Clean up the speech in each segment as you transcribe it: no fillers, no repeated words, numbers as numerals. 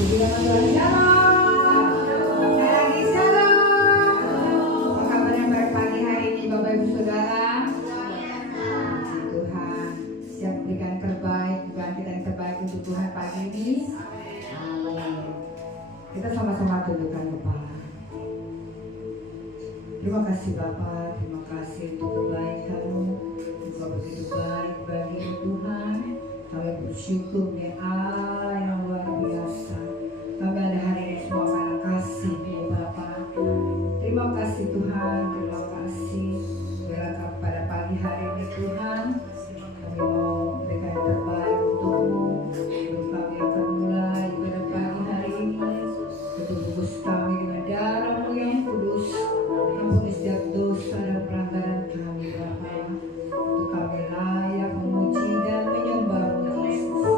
Shalom. Sekali lagi shalom. Apa kabar yang baik pagi hari ini Bapak Ibu Saudara? Tuhan siap berikan terbaik, bukan kita yang terbaik untuk Tuhan pagi ini. Amin. Kita sama-sama tundukkan kepala. Terima kasih Bapak, terima kasih untuk kebaikan-Mu. Engkau begitu baik bagi Tuhan. Kami bersyukur ya Allah yang luar biasa. Kami ada hari ini semua karena kasih-Mu Bapak. Terima kasih Tuhan, terima kasih. Biarlah pada pagi hari ini Tuhan, kami mau berikan yang terbaik untuk-Mu. Hidup kami akan mulai pada pagi hari ini. Ketubus kami dengan darah-Mu yang kudus. Ampuni setiap dosa dan pelanggaran kami Bapak. Untuk kami layak memuji dan menyembah-Mu Yesus.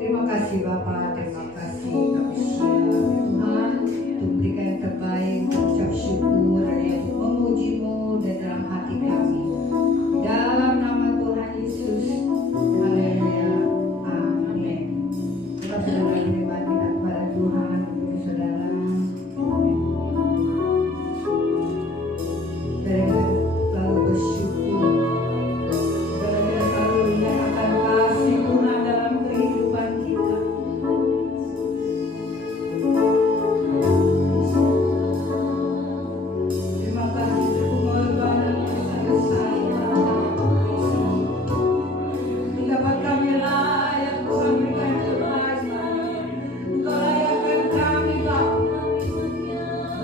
Terima kasih Bapak, terima kasih. Kami siap Tuhan untuk memberikan yang terbaik, ucap syukur untuk memuji-Mu dan dalam hati kami. Dalam nama Tuhan Yesus. Haleluya. Amin. Kita sudah menikmati kepada Tuhan, saudara. Lalu bersyukur. Saudara selalu menyatakan kasih Tuhan dalam kehidupan kita. Terima kasih untuk pengorbanan yang sangat sayang. Dapat kami layak Tuhan berikan terbaik. Engkau layakkan kami Bapa. Ku menyerah.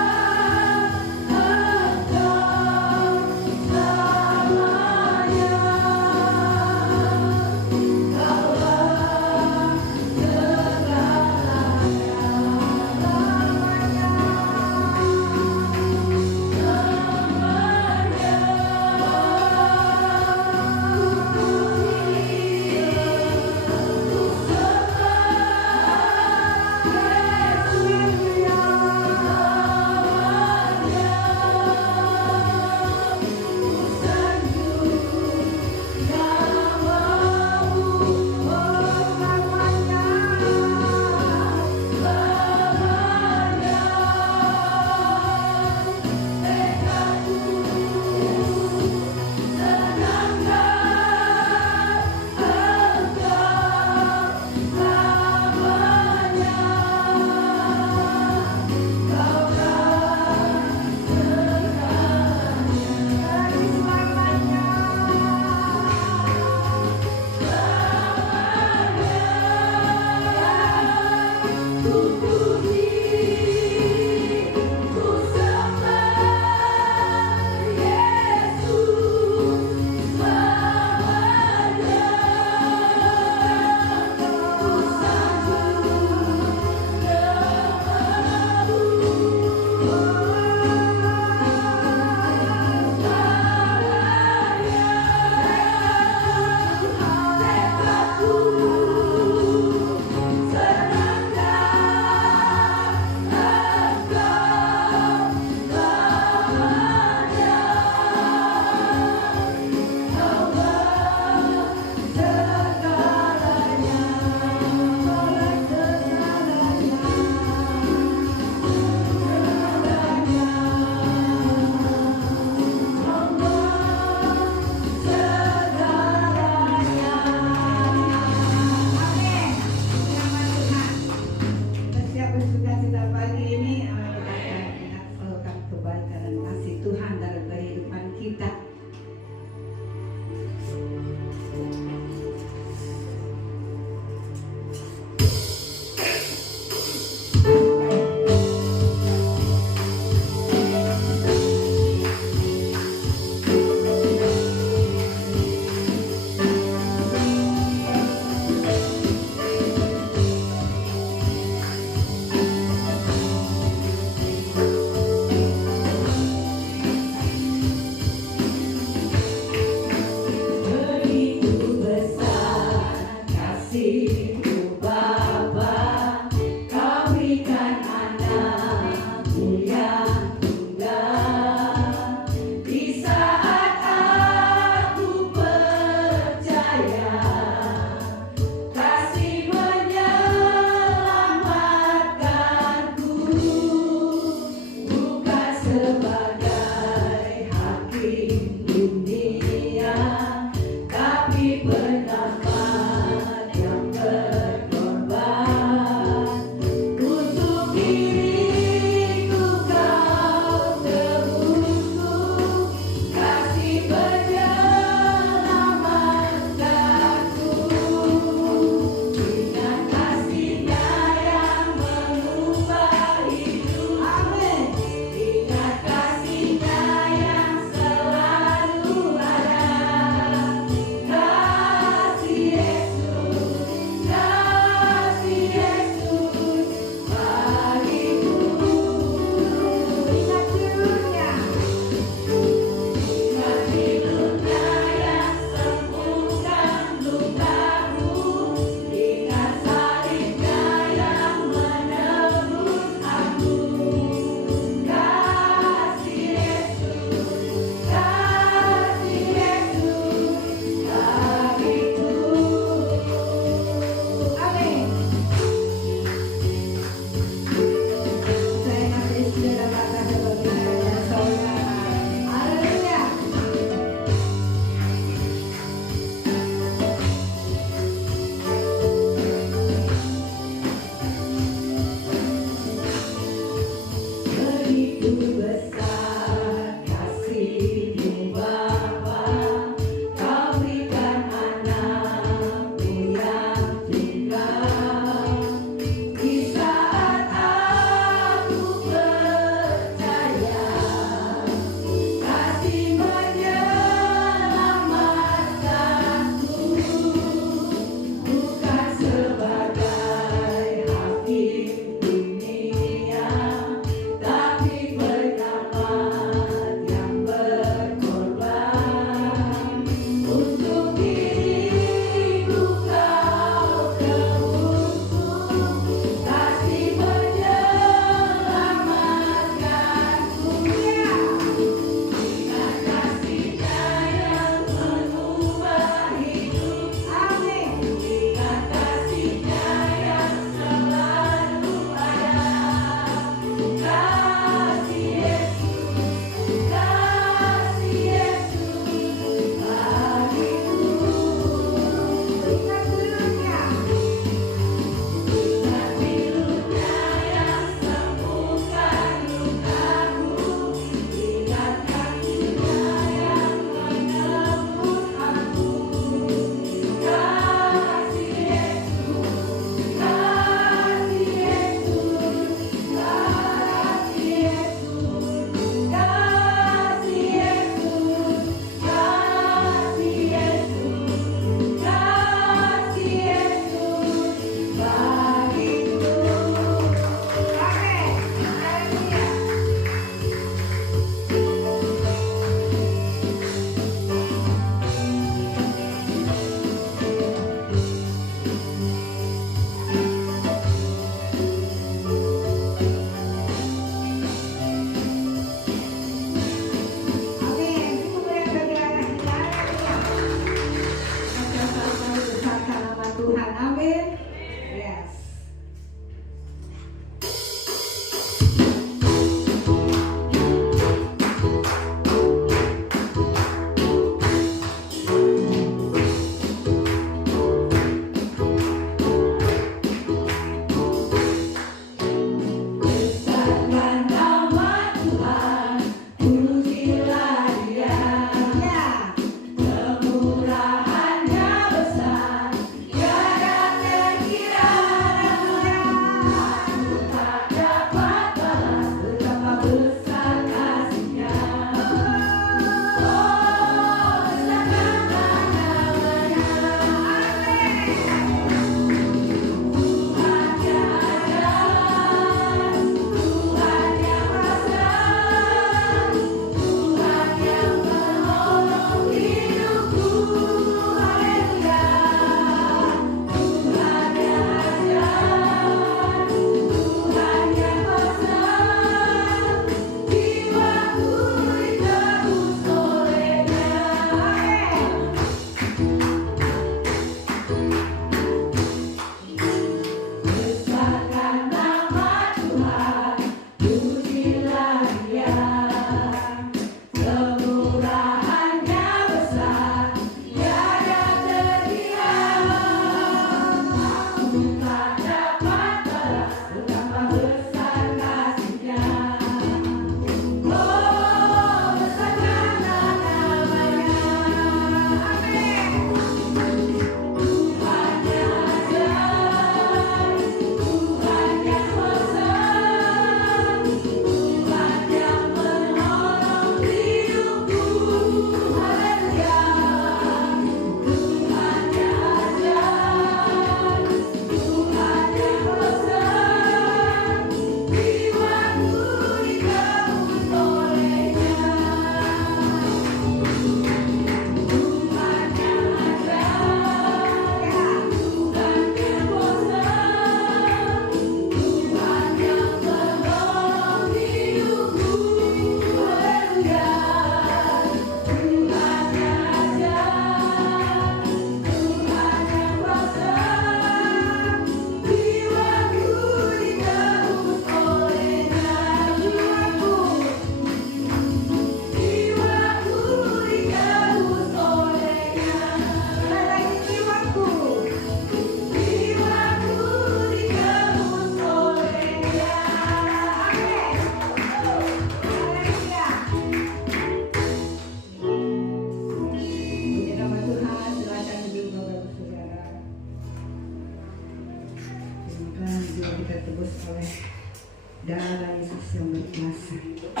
biasa.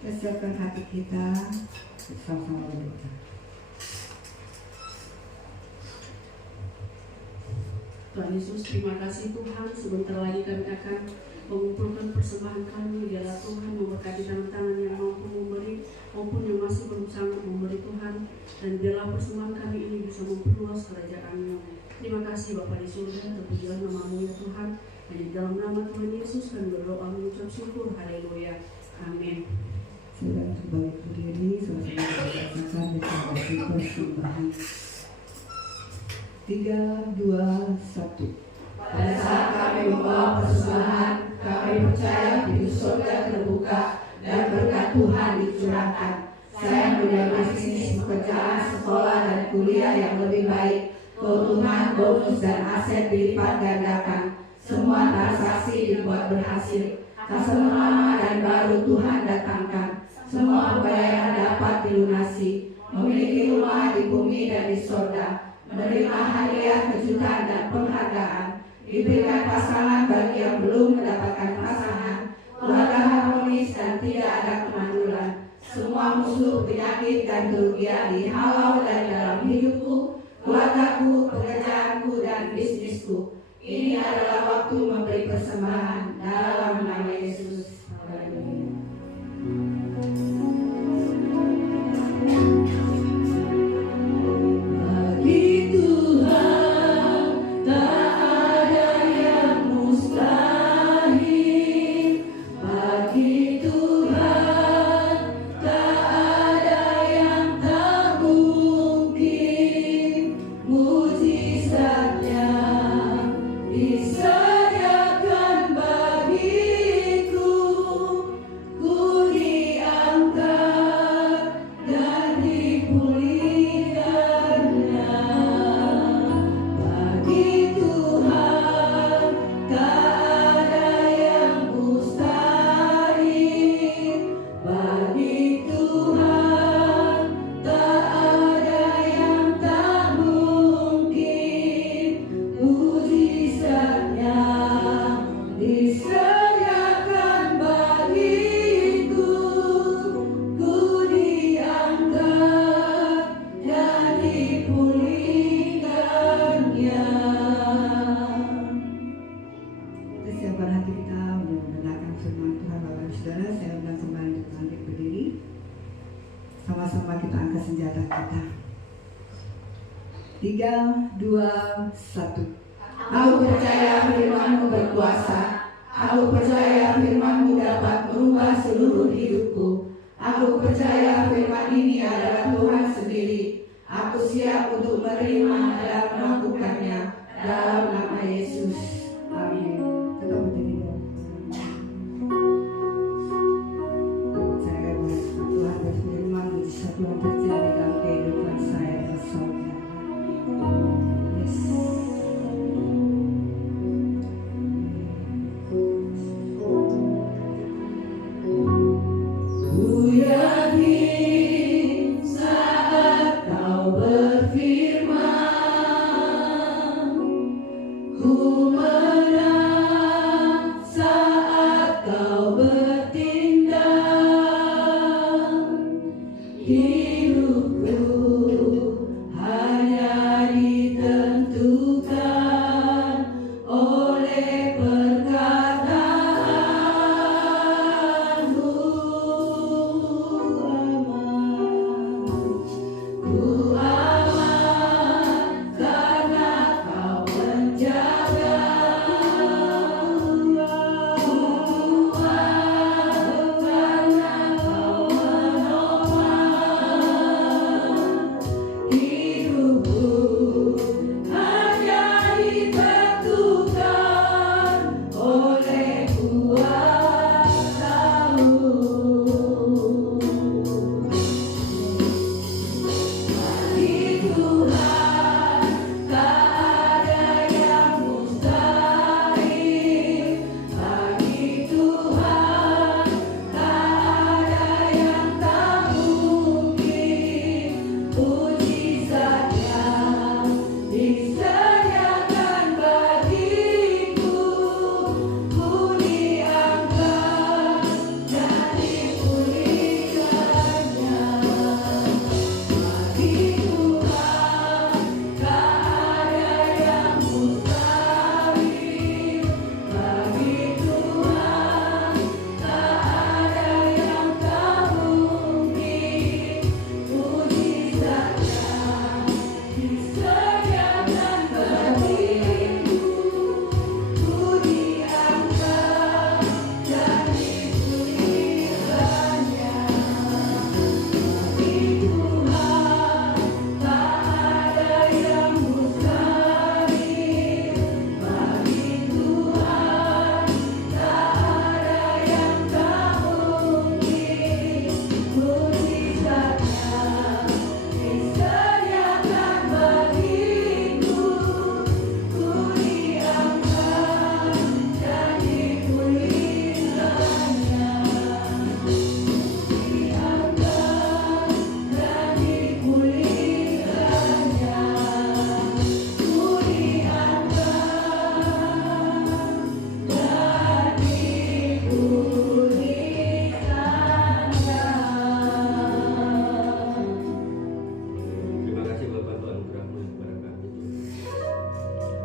Kita siapkan hati kita, sama-sama berdoa. Tuhan Yesus, terima kasih Tuhan. Sebentar lagi kami akan mengumpulkan persembahan kami. Biarlah Tuhan memberkati tangan-tangan yang mampu memberi maupun yang masih belum sanggup memberi Tuhan. Dan biarlah persembahan kami ini bisa memperluas kerajaan-Mu. Terima kasih Bapa di surga, terpujilah nama-Mu ya Tuhan. Hanya di dalam nama Tuhan Yesus kami berdoa mengucap syukur. Haleluya. Amin. Sudah kembali berdiri, sama-sama merasakan deklarasi persembahan. 3, 2, 1. Pada saat kami membawa persembahan, kami percaya pintu surga terbuka dan berkat Tuhan dicurahkan. Saya menjadi masinis pekerjaan, sekolah dan kuliah yang lebih baik. Keuntungan, bonus dan aset dilipat gandakan. Semua transaksi dibuat berhasil. Customer lama dan baru Tuhan datangkan. Semua pembayaran dapat dilunasi. Memiliki rumah di bumi dan di surga. Menerima hadiah, kejutan dan penghargaan. Diberikan pasangan bagi yang belum mendapatkan pasangan. Keluarga harmonis dan tidak ada kemandulan. Semua musuh, penyakit dan kerugian dihalau dari dalam hidupku, keluargaku, pekerjaanku dan bisnisku. Ini adalah waktu memberi persembahan dalam nama Yesus. Haleluya. Sama-sama kita angkat senjata kita. 3, 2, 1. Aku percaya firman-Mu berkuasa. Aku percaya firman-Mu dapat merubah seluruh hidupku. Aku percaya firman ini adalah Tuhan sendiri. Aku siap untuk menerima dan melakukannya dalam nama Yesus. Amin. Tetap berdiri. Saya Tuhan berfirman, satu yang terjadi dalam kehidupan saya dan saudara. Yes. Ku yakin saat Kau berfirman, ku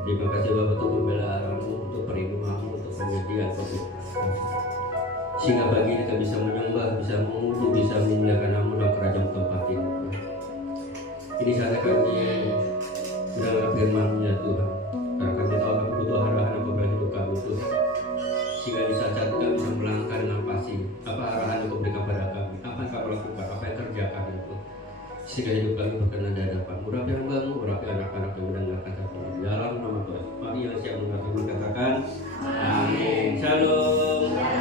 Terima kasih Bapak untuk pembelaanmu, untuk perlindunganmu, untuk penyediaan COVID. Sehingga pagi ini kami bisa menyembah, bisa memuji, bisa memuliakan nama dalam kerajaan tempat ini. Ini saatnya kami mendengar firman-Mu ya Tuhan. Karena kami tahu kami butuh arahan yang kepada hidup kami Tuhan. Sehingga di saat kami bisa melangkah dengan pasti apa arahan yang Kau berikan pada kami, apa yang kami lakukan, apa yang kerjakan itu. Sehingga hidup kami berkenan di hadapan urapi hamba-Mu, urapi anak-anak yang mendengarkan kami. Dalam nama Tuhan, mari yang siap mengatakan, amin. Shalom.